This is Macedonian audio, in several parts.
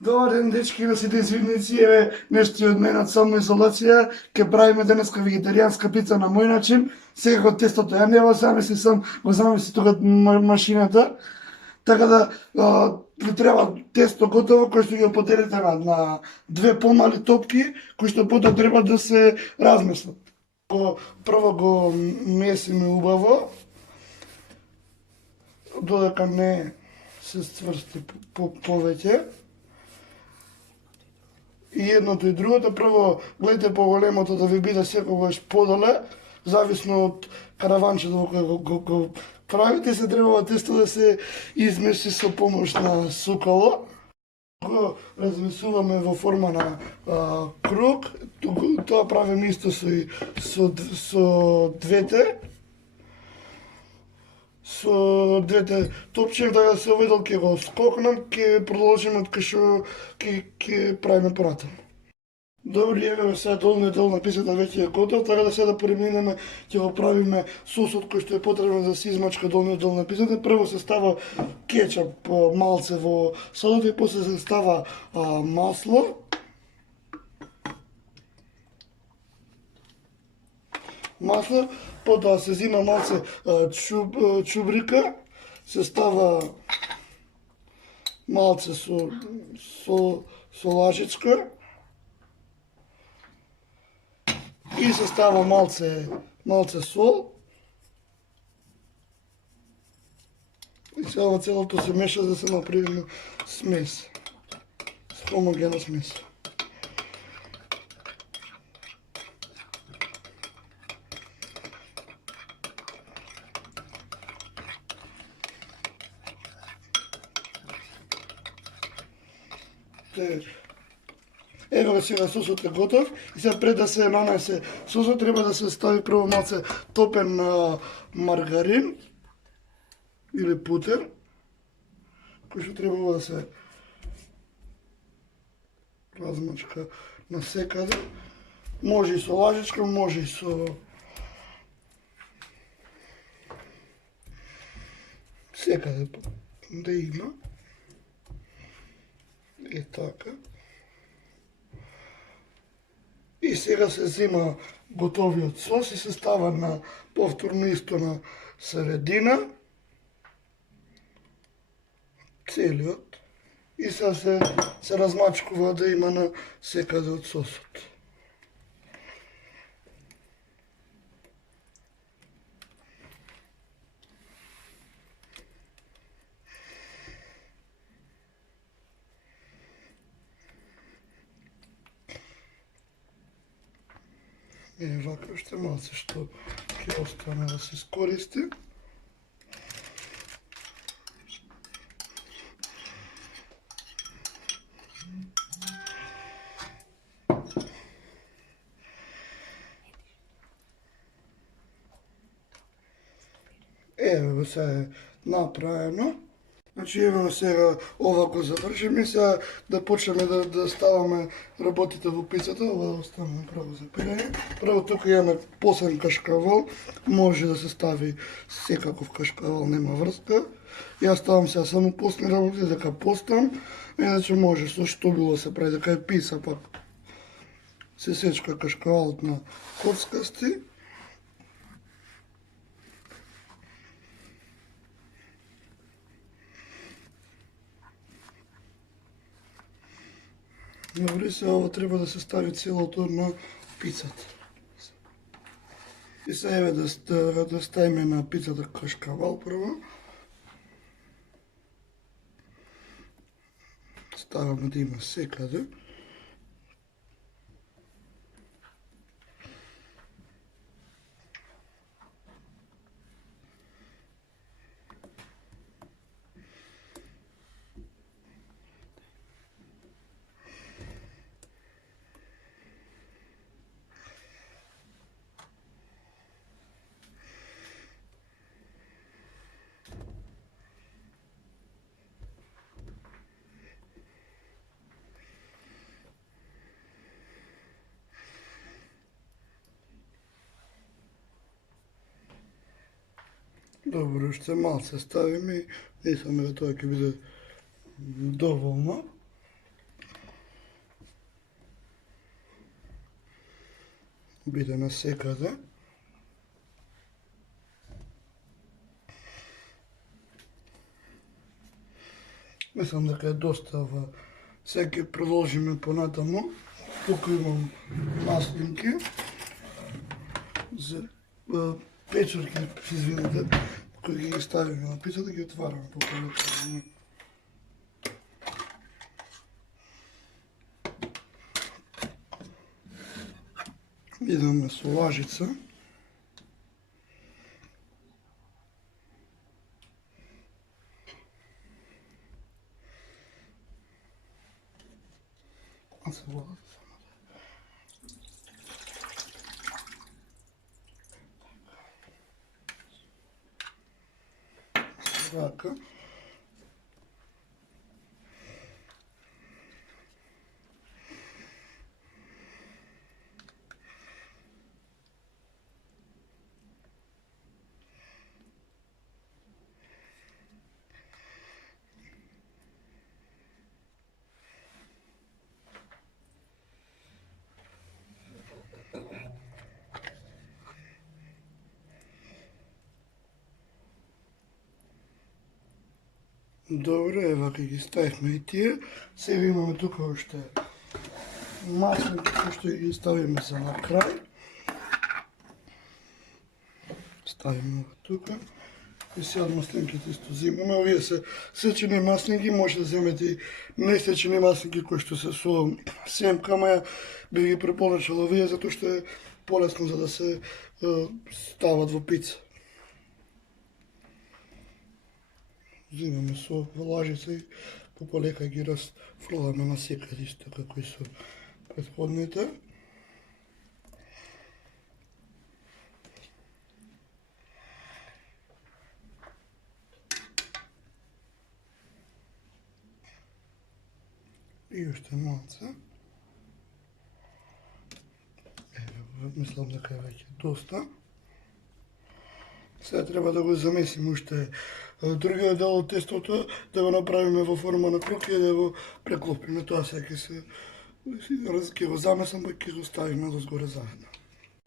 Добар ден, дечки на сите извидници, еве нешто од мене од самоизолација, ќе правиме денеска вегетаријанска пица на мој начин. Секако тестото ја не го замисли сам, го замисли тука машината. Така да ви треба тесто готово кој што ги поделите на две помали топки, кои што потоа треба да се размеснат. Прво го месиме убаво, додека не се стврсти повеќе. И едното и другото, прво гледате поголемото да ви биде секогаш подоле, зависно од караванчето кој го правите, се треба тесто да се измеси со помош на сукало. Го размесуваме во форма на круг, тоа правиме исто со двете топчења, да се оведал ќе го скокнам, ќе продолжиме од кај што ќе правиме понатаму. Добри, еве сега долна пицата веќе е готов, така да сега да преминеме, ќе го правиме сосот кој што е потребен за да се измачка долна пицата. Прво се става кетчап малце во содата и после се става масло. Потоа се зима малце чубрика, се става малце со лажичка и се става малце сол. И сега ова целото се меша за да се направи смес, хомогена смес. Ево сега сосот е готов и сега пред да се нанесе сосот треба да се стави прво малце топен маргарин или путер, кој што треба да се размачка насекаде. Може и со лажичка, може и со секаде да има. И така. И сега се зема готовиот сос и се става на повторно исто на средина. Целиот. И сега се размачкува да има на секаде од сосот. Вака уште малце што ќе остане да се искористи. Еве сега е направено. Значи еве сега ова го завршиме, сега да почнеме да ставаме работите во пицата, ова да оставаме право за пирење. Право тука имаме посен кашкавал, може да се стави секаков кашкавал, нема врска. Јас ставам сега само посни работи, дека постам, иначе може со што било се прави, дека е пица, пак се сечка кашкавалот на коцкасти. Добре, сега ова треба да се стави целото на пицата. И сега еве да ставиме на пицата кашкавал прво. Ставаме да има секаде. Добро, уште малце ставиме и мислиме дека тоа ќе биде доволно. биде насекаде. Мислам дека е доста ова. Сега ќе продолжиме понатаму. Тука имам маслинки за печурки, извинете, кои ги ставиме на пицата, ги отвараме по полека. Идеме со лажица. Така. Добре, ева ќе ги ставиме и тие. Сега имаме тука уште маслинки кои што ги ставиме за на крај. Ставиме ова тука. И сега маслинките исто земаме. Овие се сечени маслинки, може да земете и несечени маслинки кои што се со семка, ама би ги препорачал овие затоа што е полесно за да се стават во пица. Земаме со лажица и пополека ги разфрламе насекаде исто како и со претходните. И уште малце. Мислам дека е веќе доста. Сега треба да го замесиме уште другиот дел од тестото, да го направиме во форма на круг и да го преклопиме. Тоа сега ќе го замесам, па ќе го ставиме дозгоре заедно.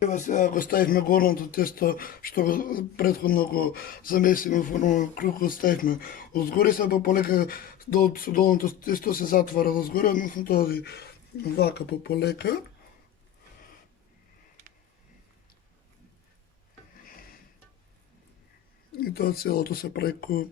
Ева сега го ставивме горното тесто, што го претходно го замесиме во форма на круг, го ставивме одзгоре, сега полека со долното тесто се затвара дозгоре, односно тоа оди вака полека. И тоа целото се преку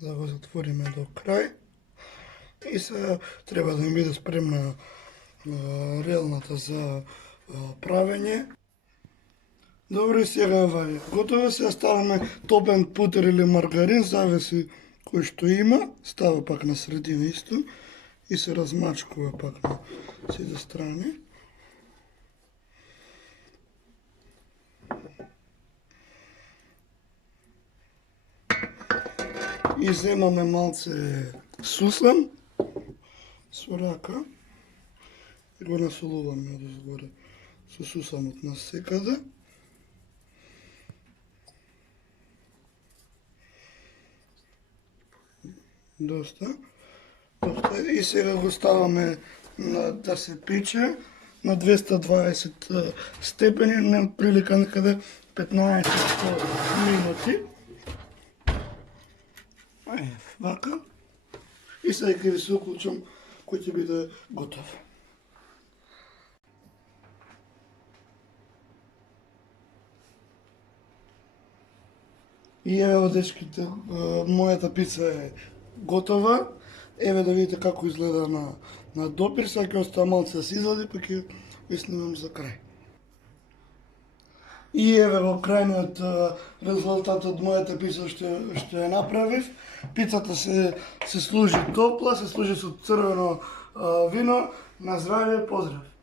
да го затвориме до крај. И сега треба да ми биде спремна релната за правење. Добре, сега ова е готово. Сега ставаме топен путер или маргарин, зависи кој што има. Става пак на средина исто и се размачкува пак на сите страни. И земаме малце сусам со рака и го насолуваме одозгоре со сусамот насекаде. Доста. И сега го ставаме да се пече на 220 степени, на прилика некаде 15 минути. Вака. И сега ќе ви се уклучам кој ќе биде готов. И ево, дечките, мојата пица е готова. Еве да видите како изгледа на допир. Сега ќе остава малце да се излади, па ќе ви снимам за крај. И еве го крајниот резултат од мојата пица што ја направив. Пицата се служи топла, се служи со црвено вино. На здравје, поздрав!